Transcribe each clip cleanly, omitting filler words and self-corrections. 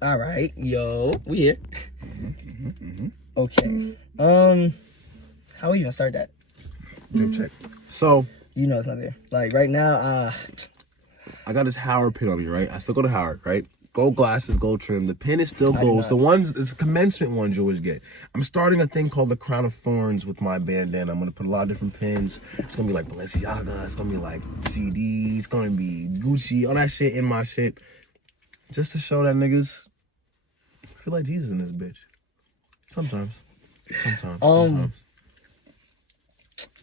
All right, yo, we here. Okay. How are you gonna start that? Drip check. So You know it's not there. Like right now, I got this Howard pin on me, right? I still go to Howard, right? Gold glasses, gold trim. The pin is still gold. The ones, it's commencement ones you always get. I'm starting a thing called the Crown of Thorns with my bandana. I'm gonna put a lot of different pins. It's gonna be like Balenciaga. It's gonna be like CD. It's gonna be Gucci. All that shit in my shit, just to show that niggas feel like Jesus in this bitch. Sometimes.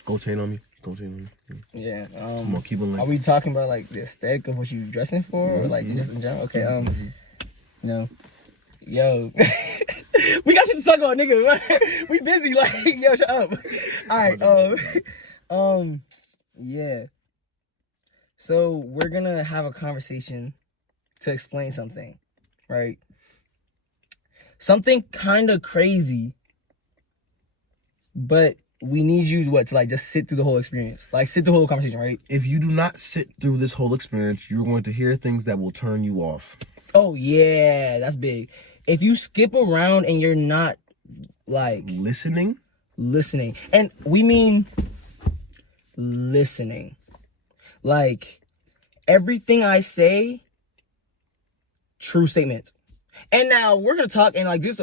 Gold chain on me. Gold chain on me. yeah. Come on, keep it like. Are we talking about like the aesthetic of what you dressing for, or like just in general? Okay. You know, yo, we got shit to talk about, nigga. We busy. Like, yo, shut up. All right. Yeah. So we're gonna have a conversation to explain something, right? Something kind of crazy, but we need you to like just sit through the whole experience, like sit through the whole conversation, right? If you do not sit through this whole experience, you're going to hear things that will turn you off. Oh yeah, that's big. If you skip around and you're not like listening, and we mean listening, like everything I say, true statement. And now we're gonna talk and like this.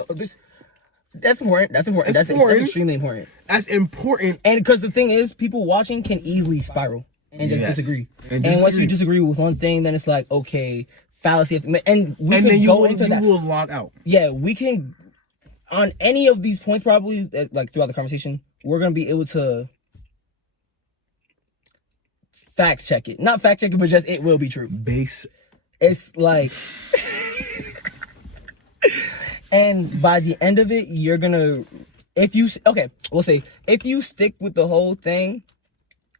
That's important. That's extremely important. That's important. And because the thing is, people watching can easily spiral and just disagree. And once you disagree with one thing, then it's like, okay, fallacy. And we can go into that. You will log out. Yeah, we can, on any of these points probably, like throughout the conversation, we're going to be able to fact check it. Not fact check it, but just it will be true. It's like... And by the end of it, you're gonna, if you stick with the whole thing,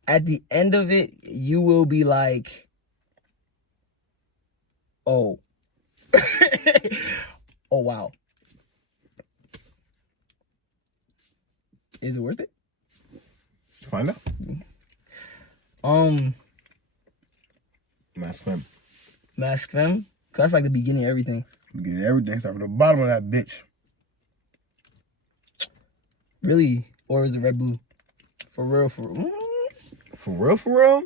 at the end of it, you will be like, oh. Oh, wow. Is it worth it? Find out. Mask Femme. Mask Femme? Cause that's like the beginning of everything. Get everything start from the bottom of that bitch. Really? Or is it red blue? For real? For real?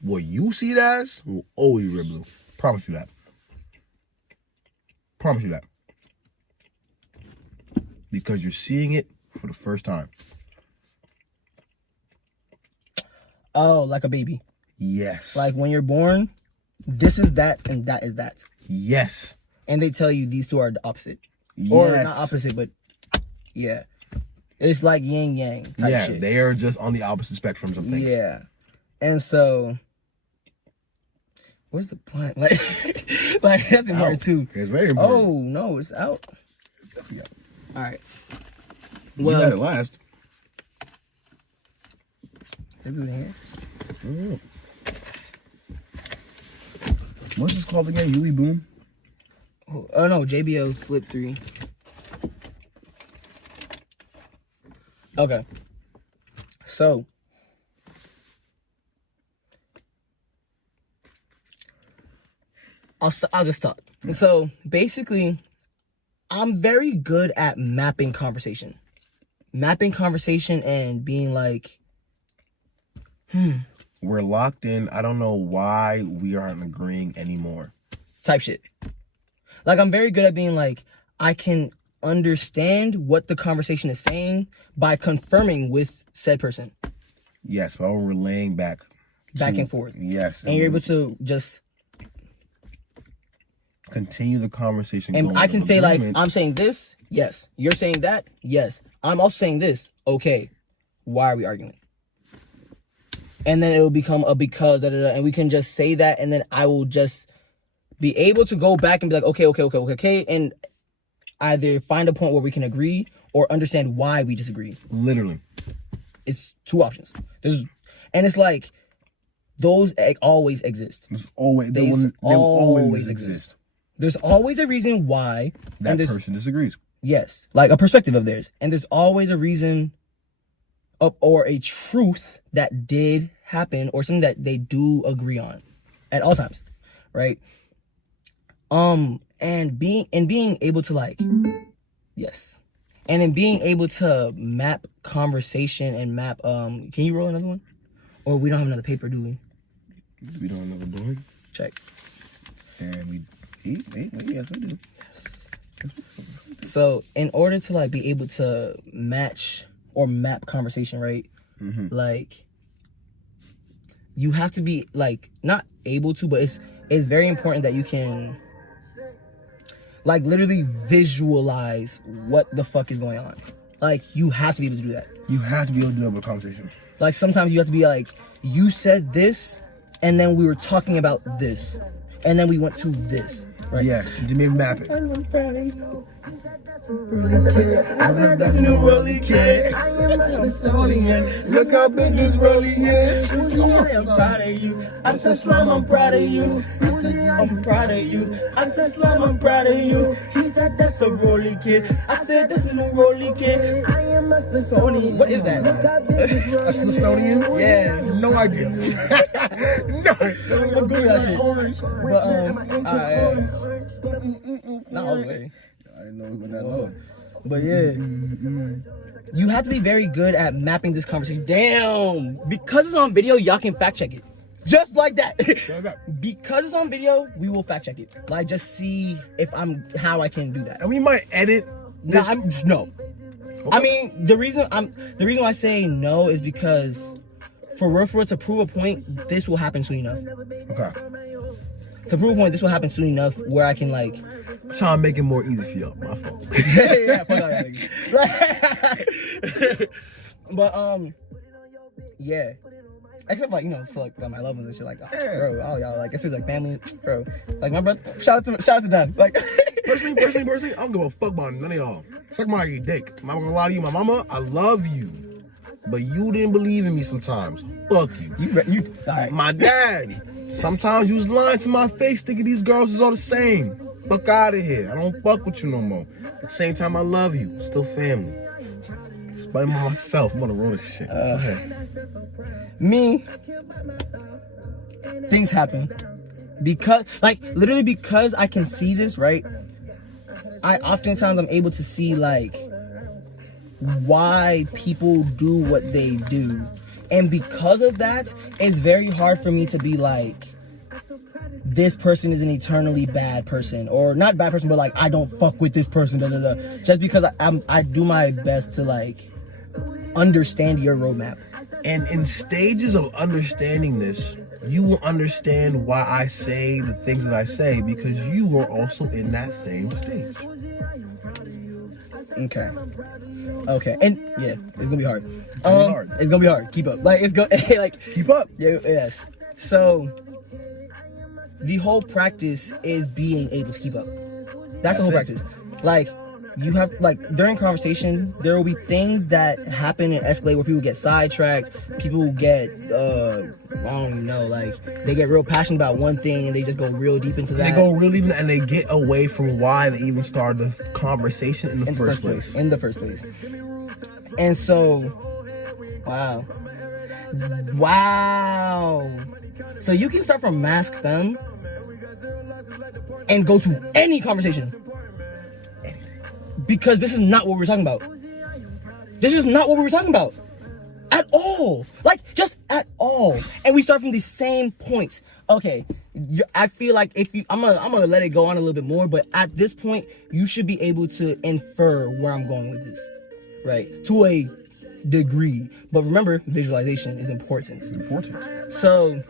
What you see it as will always be red blue. Promise you that. Because you're seeing it for the first time. Oh, like a baby. Yes. Like when you're born, this is that and that is that. Yes. And they tell you these two are the opposite. Yes. Or not opposite, but yeah. It's like yin yang type shit. Yeah, they are just on the opposite spectrums of things. Yeah. And so, where's the plant? Like that's important too. It's very important. Oh, no, it's out. It's definitely out. All right. Well, you had it last. Maybe in here. Mm. What's this called again? Yui Boom? Oh no, JBL Flip 3. Okay. So I'll just talk. And so basically, I'm very good at mapping conversation and being like, We're locked in. I don't know why we aren't agreeing anymore. Type shit. Like, I'm very good at being like, I can understand what the conversation is saying by confirming with said person. Yes, while we're relaying back and forth. Yes. And you're able to just continue the conversation. And I can say like, I'm saying this, yes. You're saying that, yes. I'm also saying this, okay. Why are we arguing? And then it'll become a because, and we can just say that, and then I will just be able to go back and be like, okay, and either find a point where we can agree or understand why we disagree. Literally. It's two options. And it's like, those always exist. They always exist. There's always a reason why that person disagrees. Yes, like a perspective of theirs. And there's always a reason or a truth that did happen or something that they do agree on at all times, right? And being able to like, yes. And in being able to map conversation and map, can you roll another one? Or we don't have another paper, do we? We don't have another boy. Check. And we eat? Yes, we do. So in order to like be able to match or map conversation, right? Like you have to be like not able to, but it's very important that you can like literally visualize what the fuck is going on. Like you have to be able to do that. You have to be able to do that with a conversation. Like sometimes you have to be like, you said this, and then we were talking about this, and then we went to this. Right? Yeah, you may map it. I'm proud of you. I said that's a new rolly kid. Look how big this rolly is. I'm proud of you. I said slum, I'm proud of you. I said I'm proud of you. I said slum, I'm proud of you. He said that's a rolly kid. I said that's a new rolly kid. I am a Smithsonian. What is that? A Smithsonian? Yeah. No idea. No. I'm good at that shit. But not all the way. I didn't know it was that low. But yeah, you have to be very good at mapping this conversation. Damn, because it's on video, y'all can fact check it. Just like that. Because it's on video, we will fact check it. Like just see if how I can do that. And we might edit this. No. Okay. I mean, the reason why I say no is because for real, to prove a point, this will happen soon enough. Okay. To prove a point, this will happen soon enough where I can like trying to make it more easy for y'all. My fault. yeah, fuck all that. But yeah. Except like, you know, for like my loved ones and shit, like, bro, all y'all like, especially like family, bro. Like my brother, shout out to them. Like personally, I don't give a fuck about none of y'all. Suck my dick. I'm not gonna lie to you, my mama, I love you. But you didn't believe in me sometimes. Fuck you. You all right. My dad. Sometimes you was lying to my face thinking these girls is all the same. Fuck out of here. I don't fuck with you no more. At the same time, I love you. Still family. By myself, I'm gonna roll this shit. Go ahead. Me, things happen. Because, like, literally because I can see this, right? Oftentimes I'm able to see, like, why people do what they do. And because of that, it's very hard for me to be like, this person is an eternally bad person, or not bad person, but like I don't fuck with this person, just because I do my best to like understand your roadmap. And in stages of understanding this, you will understand why I say the things that I say, because you are also in that same stage. Okay, and yeah, it's gonna be hard. It's gonna be hard. Keep up. Like it's like keep up. Yeah, yes. So the whole practice is being able to keep up. That's the whole practice. Like, you have, like, during conversation, there will be things that happen and escalate where people get sidetracked, people get, I don't even know, like, they get real passionate about one thing and they just go real deep into that. They go real deep and they get away from why they even started the conversation in the first place. In the first place. And so, wow. So you can start from mask them and go to any conversation. Because this is not what we were talking about. This is not what we were talking about. At all. Like, just at all. And we start from the same point. Okay, I feel like I'm gonna let it go on a little bit more, but at this point, you should be able to infer where I'm going with this. Right? To a degree. But remember, visualization is important. It's important. So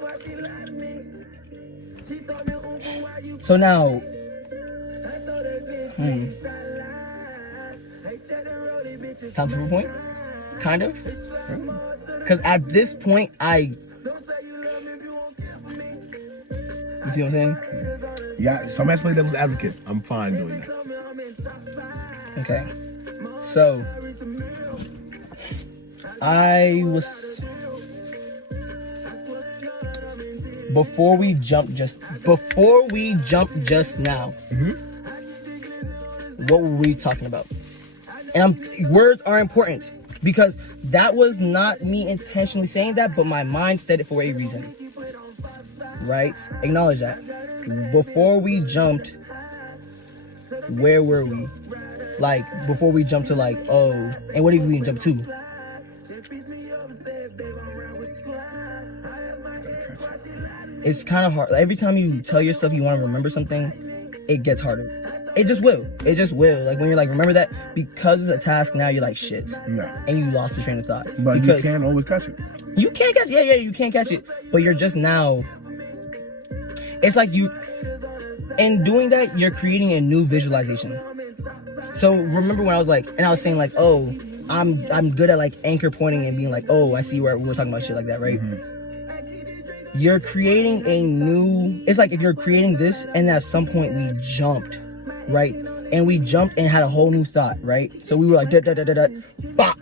now, time to prove a point? Kind of? Because at this point, you see what I'm saying? Yeah, some has to play devil's advocate. I'm fine doing that. Okay. So, before we jump just now, what were we talking about? And words are important because that was not me intentionally saying that, but my mind said it for a reason. Right? Acknowledge that. Before we jumped where were we? Like, before we jump to like, oh, and what did we jump to? It's kind of hard. Every time you tell yourself you want to remember something, it gets harder. It just will. It just will. Like, when you're like, remember that, because it's a task, now you're like, shit. Yeah. And you lost the train of thought. But because you can't always catch it. you can't catch it. Yeah, you can't catch it. But you're just now, it's like you, in doing that, you're creating a new visualization. So remember when I was like, and I was saying like, oh, I'm good at like anchor pointing and being like, oh, I see where we were talking about shit like that, right? You're creating a new, it's like if you're creating this and at some point we jumped, right? And we jumped and had a whole new thought, right? So we were like, bah!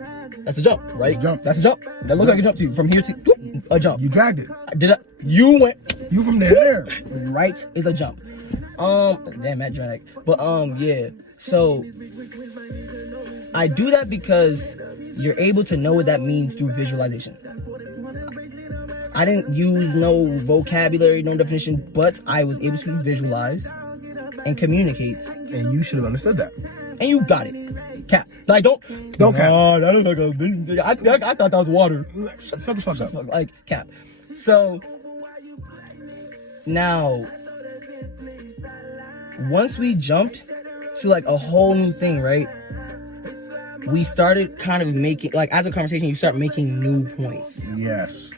That's a jump, right? That's a jump. That looks like a jump to you. From here to whoop, a jump. You dragged it. You went. You from there. Right is a jump. Damn, Matt drag. But yeah. So I do that because you're able to know what that means through visualization. I didn't use no vocabulary, no definition, but I was able to visualize and communicate. And you should have understood that. And you got it. Cap. Like, don't cap. Oh, that is like a, I thought that was water. Shut the fuck up. Like, cap. So, now, once we jumped to like a whole new thing, right? We started kind of making, like, as a conversation, you start making new points. Yes.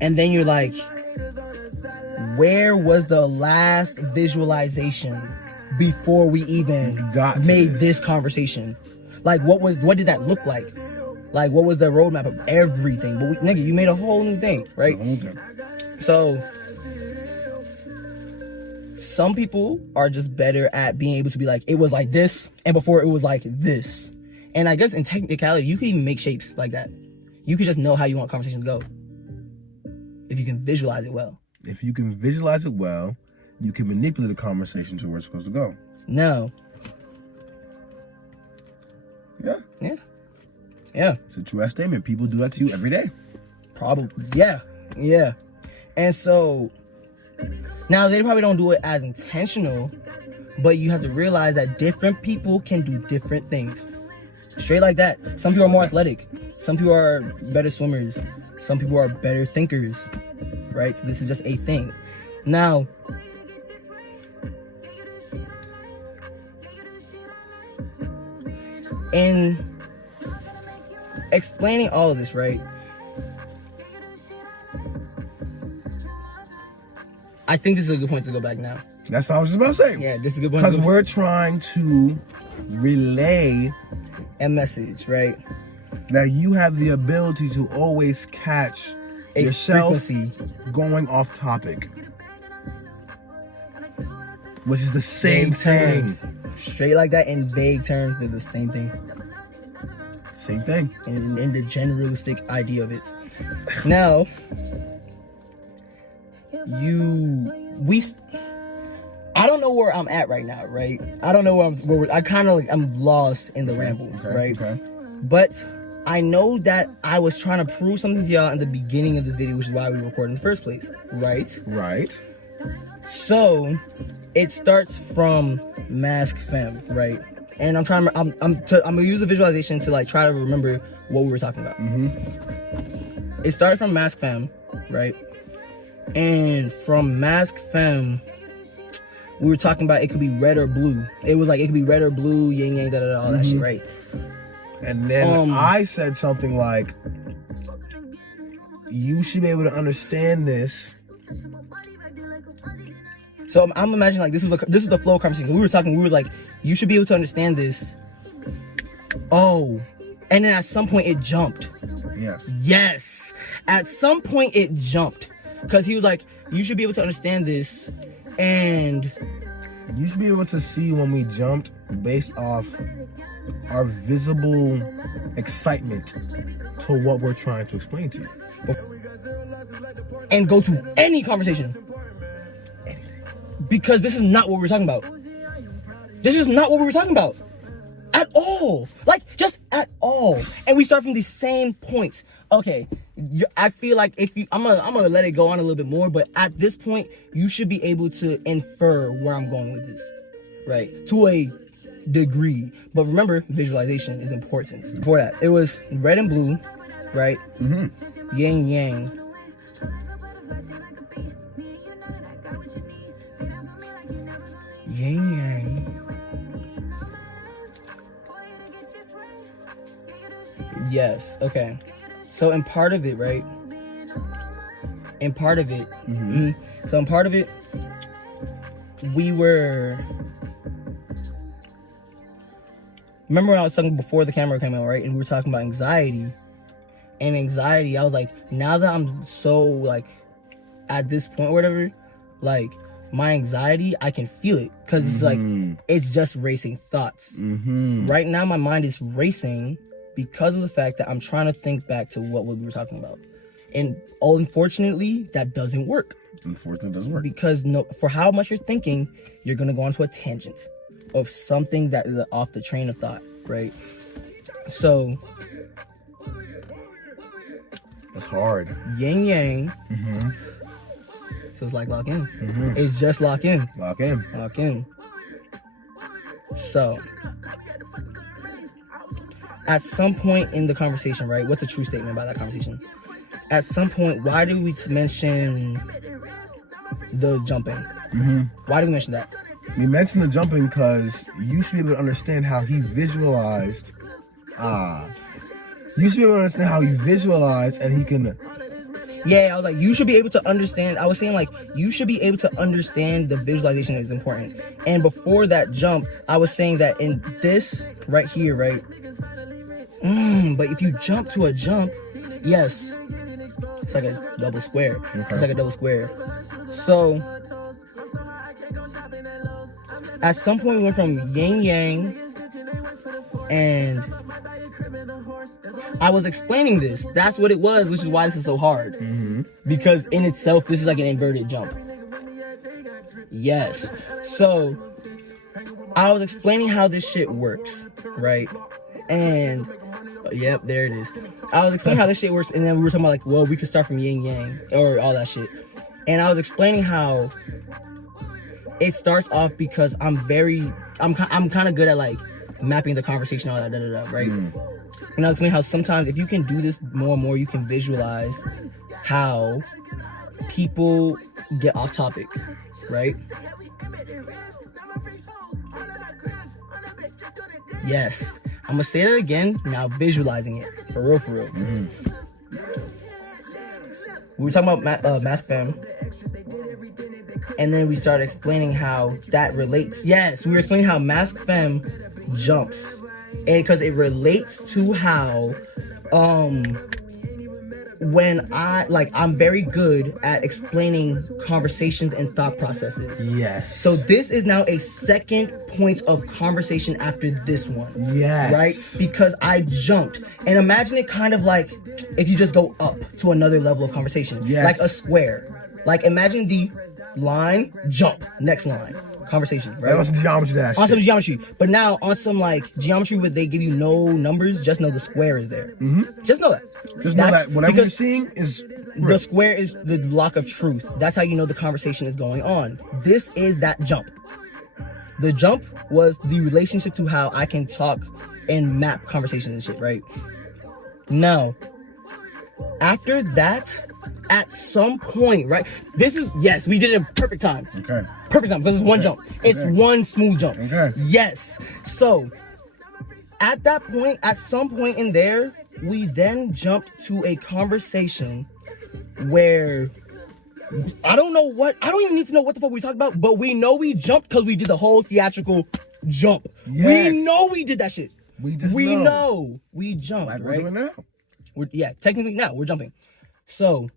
And then you're like, where was the last visualization before we even made this conversation? Like, what did that look like? Like, what was the roadmap of everything? But nigga, you made a whole new thing, right? Okay. So, some people are just better at being able to be like, it was like this, and before it was like this. And I guess in technicality, you could even make shapes like that. You could just know how you want conversations to go. If you can visualize it well. If you can visualize it well, you can manipulate the conversation to where it's supposed to go. No. Yeah. Yeah. Yeah. It's a true statement. People do that to you every day. Probably. Yeah. Yeah. And so, now they probably don't do it as intentional, but you have to realize that different people can do different things. Straight like that. Some people are more athletic. Some people are better swimmers. Some people are better thinkers. Right? So this is just a thing. Now, in explaining all of this, right? I think this is a good point to go back now. That's what I was just about to say. Yeah, this is a good point. Because we're trying to relay a message, right? That you have the ability to always catch yourself going off topic. Which is the same thing. Straight like that, in vague terms, they're the same thing. Same thing. In the generalistic idea of it. Now, I don't know where I'm at right now, right? I don't know I'm lost in the ramble, right? Okay. But I know that I was trying to prove something to y'all in the beginning of this video, which is why we recorded in the first place, right? Right. So, it starts from mask fem, right? And I'm gonna use a visualization to like try to remember what we were talking about. Mm-hmm. It started from mask fem, right? And from mask fem, we were talking about it could be red or blue. It was like it could be red or blue, yin yang, all that shit, right? And then I said something like, you should be able to understand this. So I'm imagining like this is the flow of conversation. We were like, you should be able to understand this. Oh, and then at some point it jumped. Yes. At some point it jumped. Because he was like, you should be able to understand this. And you should be able to see when we jumped based off our visible excitement to what we're trying to explain to you. And go to any conversation. Because this is not what we were talking about. This is not what we were talking about. At all. Like, just at all. And we start from the same points. Okay, I feel like I'm gonna let it go on a little bit more, but at this point, you should be able to infer where I'm going with this, right? To a degree. But remember, visualization is important. Before that, it was red and blue, right? Yin yang. Yin yang. Yes, okay. So in part of it, right? In part of it, so in part of it, we were. Remember when I was talking before the camera came out, right? And we were talking about anxiety. And anxiety, I was like, now that I'm so like at this point or whatever, like my anxiety, I can feel it because it's like it's just racing thoughts. Right now, my mind is racing because of the fact that I'm trying to think back to what we were talking about. And unfortunately, that doesn't work. Unfortunately, it doesn't work. Because for how much you're thinking, you're going to go onto a tangent of something that is off the train of thought, right? So, it's hard. Yin yang. So it's like lock in. It's just lock in. Lock in. Lock in. So, at some point in the conversation, right? What's a true statement about that conversation? At some point, why did we mention the jumping? Why did we mention that? We mentioned the jumping because you should be able to understand how he visualized. You should be able to understand how he visualized, and he can. Yeah, I was like, you should be able to understand. I was saying, like, you should be able to understand the visualization is important. And before that jump, I was saying that in this right here, right? But if you jump to a jump, yes, it's like a double square. Okay. It's like a double square. So, at some point, we went from yin yang, and I was explaining this. That's what it was, which is why this is so hard. Because in itself, this is like an inverted jump. Yes. So, I was explaining how this shit works, right? And, yep, there it is. I was explaining how this shit works, and then we were talking about, like, well, we could start from yin yang, or all that shit. And I was explaining how it starts off because I'm kind of good at, like, mapping the conversation, all that, right? And I was explaining how sometimes if you can do this more and more, you can visualize how people get off topic, right? Yes. I'm gonna say that again, now visualizing it. For real, for real. We were talking about Mask Fam. And then we started explaining how that relates. Yes, we were explaining how Mask Fem jumps. And because it relates to how, when I'm very good at explaining conversations and thought processes. Yes. So this is now a second point of conversation after this one. Yes. Right? Because I jumped. And imagine it kind of like if you just go up to another level of conversation. Yes. Like a square. Like imagine the line, jump, next line. Conversation, right? That was geometry dash. On some geometry. But now on some like geometry where they give you no numbers, just know the square is there. Just know that. Just know that whatever you're seeing is real. The square is the block of truth. That's how you know the conversation is going on. This is that jump. The jump was the relationship to how I can talk and map conversations and shit, right? Now, after that, at some point, right? This is, yes, we did it in perfect time. Okay. Perfect time, because it's one jump. It's one smooth jump. Okay. Yes. So, at that point, at some point in there, we then jumped to a conversation where I don't even need to know what the fuck we talked about, but we know we jumped because we did the whole theatrical jump. Yes. We know we did that shit. We know. We jumped, like right? We're doing now. Technically now we're jumping. So,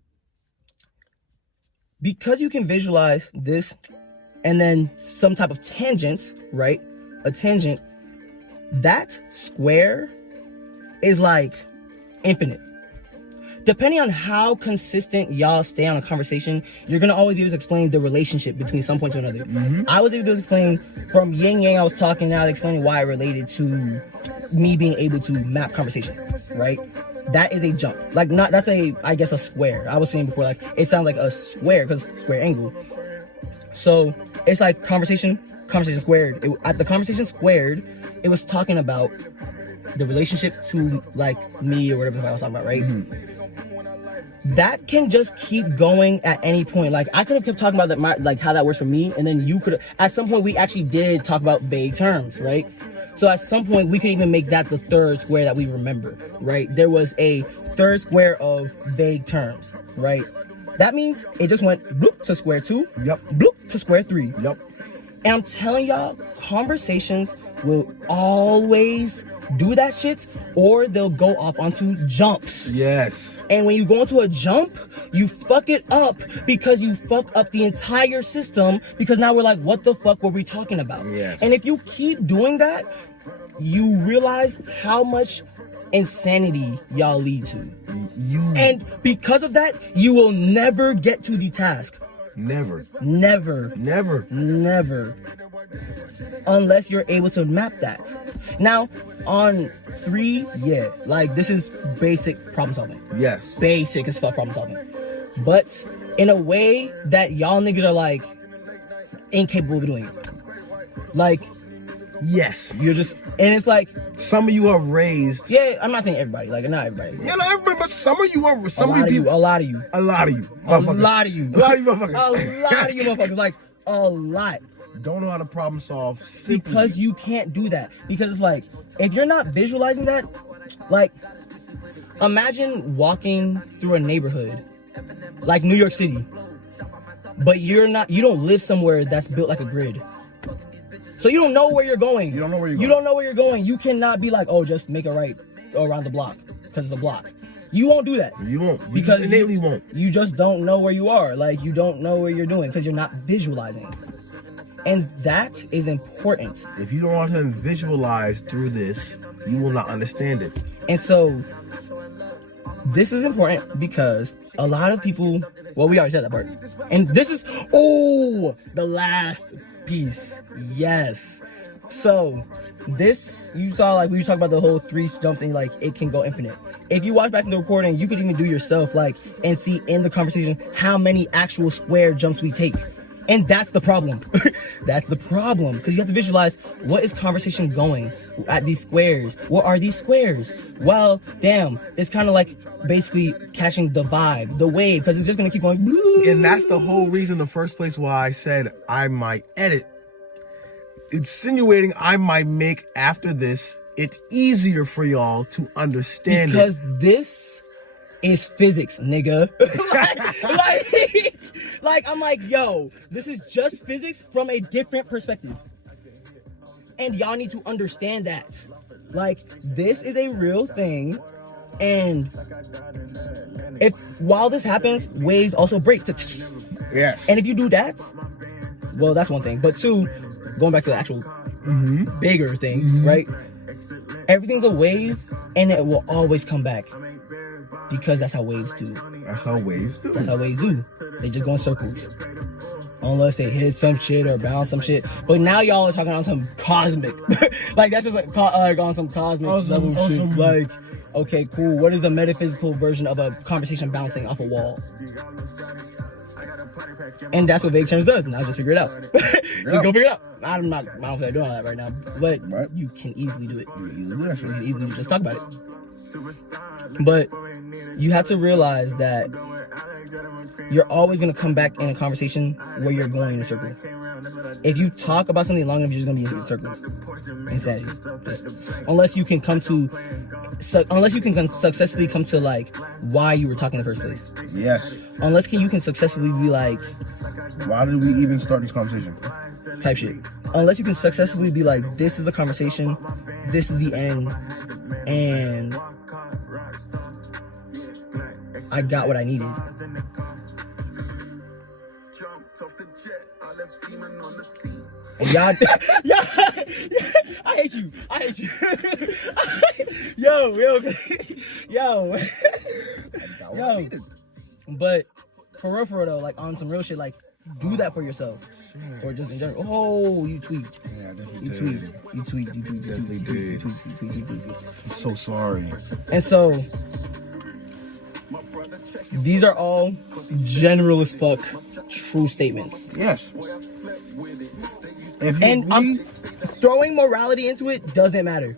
because you can visualize this and then some type of tangent, right? A tangent, that square is like infinite. Depending on how consistent y'all stay on a conversation, you're gonna always be able to explain the relationship between some point to another. I was able to explain from yin yang, I was talking now, explaining why it related to me being able to map conversation, right? That is a jump. Like, not, that's I guess a square. I was saying before, like, it sounds like a square because square angle. So, it's like conversation squared. At the conversation squared, it was talking about the relationship to like me or whatever I was talking about, right? That can just keep going at any point. Like I could have kept talking about that, like how that works for me, and then you could. At some point, we actually did talk about vague terms, right? So at some point, we could even make that the third square that we remember, right? There was a third square of vague terms, right? That means it just went bloop to square 2, Yep. bloop to square 3. Yep. And I'm telling y'all, conversations will always do that shit, or they'll go off onto jumps. Yes. And when you go into a jump, you fuck it up because you fuck up the entire system, because now we're like, what the fuck were we talking about? Yes. And if you keep doing that, you realize how much insanity y'all lead to. And because of that, you will never get to the task. Never. Never. Never. Never. Unless you're able to map that. Now, on 3, yeah, like this is basic problem solving. Yes. Basic as fuck problem solving. But in a way that y'all niggas are like incapable of doing it. Like, Yes. you're just, and it's like, Some of you are raised. yeah, I'm not saying everybody, like not everybody. You know, everybody, but some of you are. A Some lot of of you you, people. a lot of you. A lot of you. A motherfuckers. lot of you. A lot of you motherfuckers. A lot of you motherfuckers. Like, a lot. Don't know how to problem solve simply. Because you can't do that. Because it's like, if you're not visualizing that, like, imagine walking through a neighborhood like New York City, but you don't live somewhere that's built like a grid. So you don't know where you're going. You don't know where you're You going. don't know where you're going. You cannot be like, oh, just make a right around the block because it's a block. You won't do that. You won't. You Because innately won't. You just don't know where you are. Like, you don't know what you're doing because you're not visualizing. And that is important. If you don't want to visualize through this, you will not understand it. And so, this is important because a lot of people, well, we already said that part. And this is, the last piece. Yes. So, this, you saw, like, we were talking about the whole 3 jumps and, like, it can go infinite. If you watch back in the recording, you could even do yourself, like, and see in the conversation how many actual square jumps we take. And that's the problem. That's the problem. Because you have to visualize, what is conversation going at these squares? What are these squares? Well, damn, it's kind of like basically catching the vibe, the wave, because it's just going to keep going. And that's the whole reason, the first place why I said I might edit. Insinuating I might make after this, it's easier for y'all to understand because it. this is physics, nigga. like, I'm like, yo, this is just physics from a different perspective. And y'all need to understand that. Like, this is a real thing. And while this happens, waves also break. Yes. And if you do that, well, that's one thing. But 2, going back to the actual bigger thing, right? Everything's a wave, and it will always come back. Because that's how waves do. That's how waves do. That's how waves do. They just go in circles. Unless they hit some shit or bounce some shit. But now y'all are talking on some cosmic. Like, that's just like on some cosmic level shit. Like, okay, cool. What is the metaphysical version of a conversation bouncing off a wall? And that's what vague terms does. Now just figure it out. Just go figure it out. I don't feel like doing all that right now. But you can easily do it. You can easily just talk about it. But you have to realize that you're always going to come back in a conversation where you're going in a circle. If you talk about something long enough, you're just going to be in circles. Insanity. Unless you can successfully come to like why you were talking in the first place. Yes. Unless you can successfully be like, why did we even start this conversation? Type shit. Unless you can successfully be like, this is the conversation, this is the end, and I got what I needed. And y'all, I hate you. Yo. But for real though, like on some real shit, like do that for yourself. Or just in general. Oh, you tweet. Yeah, You tweet. I'm so sorry. And so, these are all general as fuck true statements. Yes. And I'm throwing morality into it doesn't matter.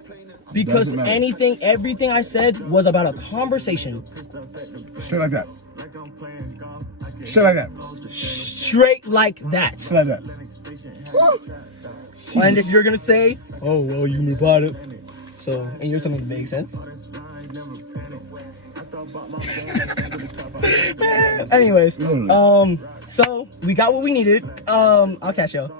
Because Doesn't matter. everything I said was about a conversation. Straight like that. Straight like that. Straight like that. Straight like that. And if you're gonna say, oh, well, you knew about it. So, and you're telling me it makes sense. Anyways, so we got what we needed. I'll catch y'all.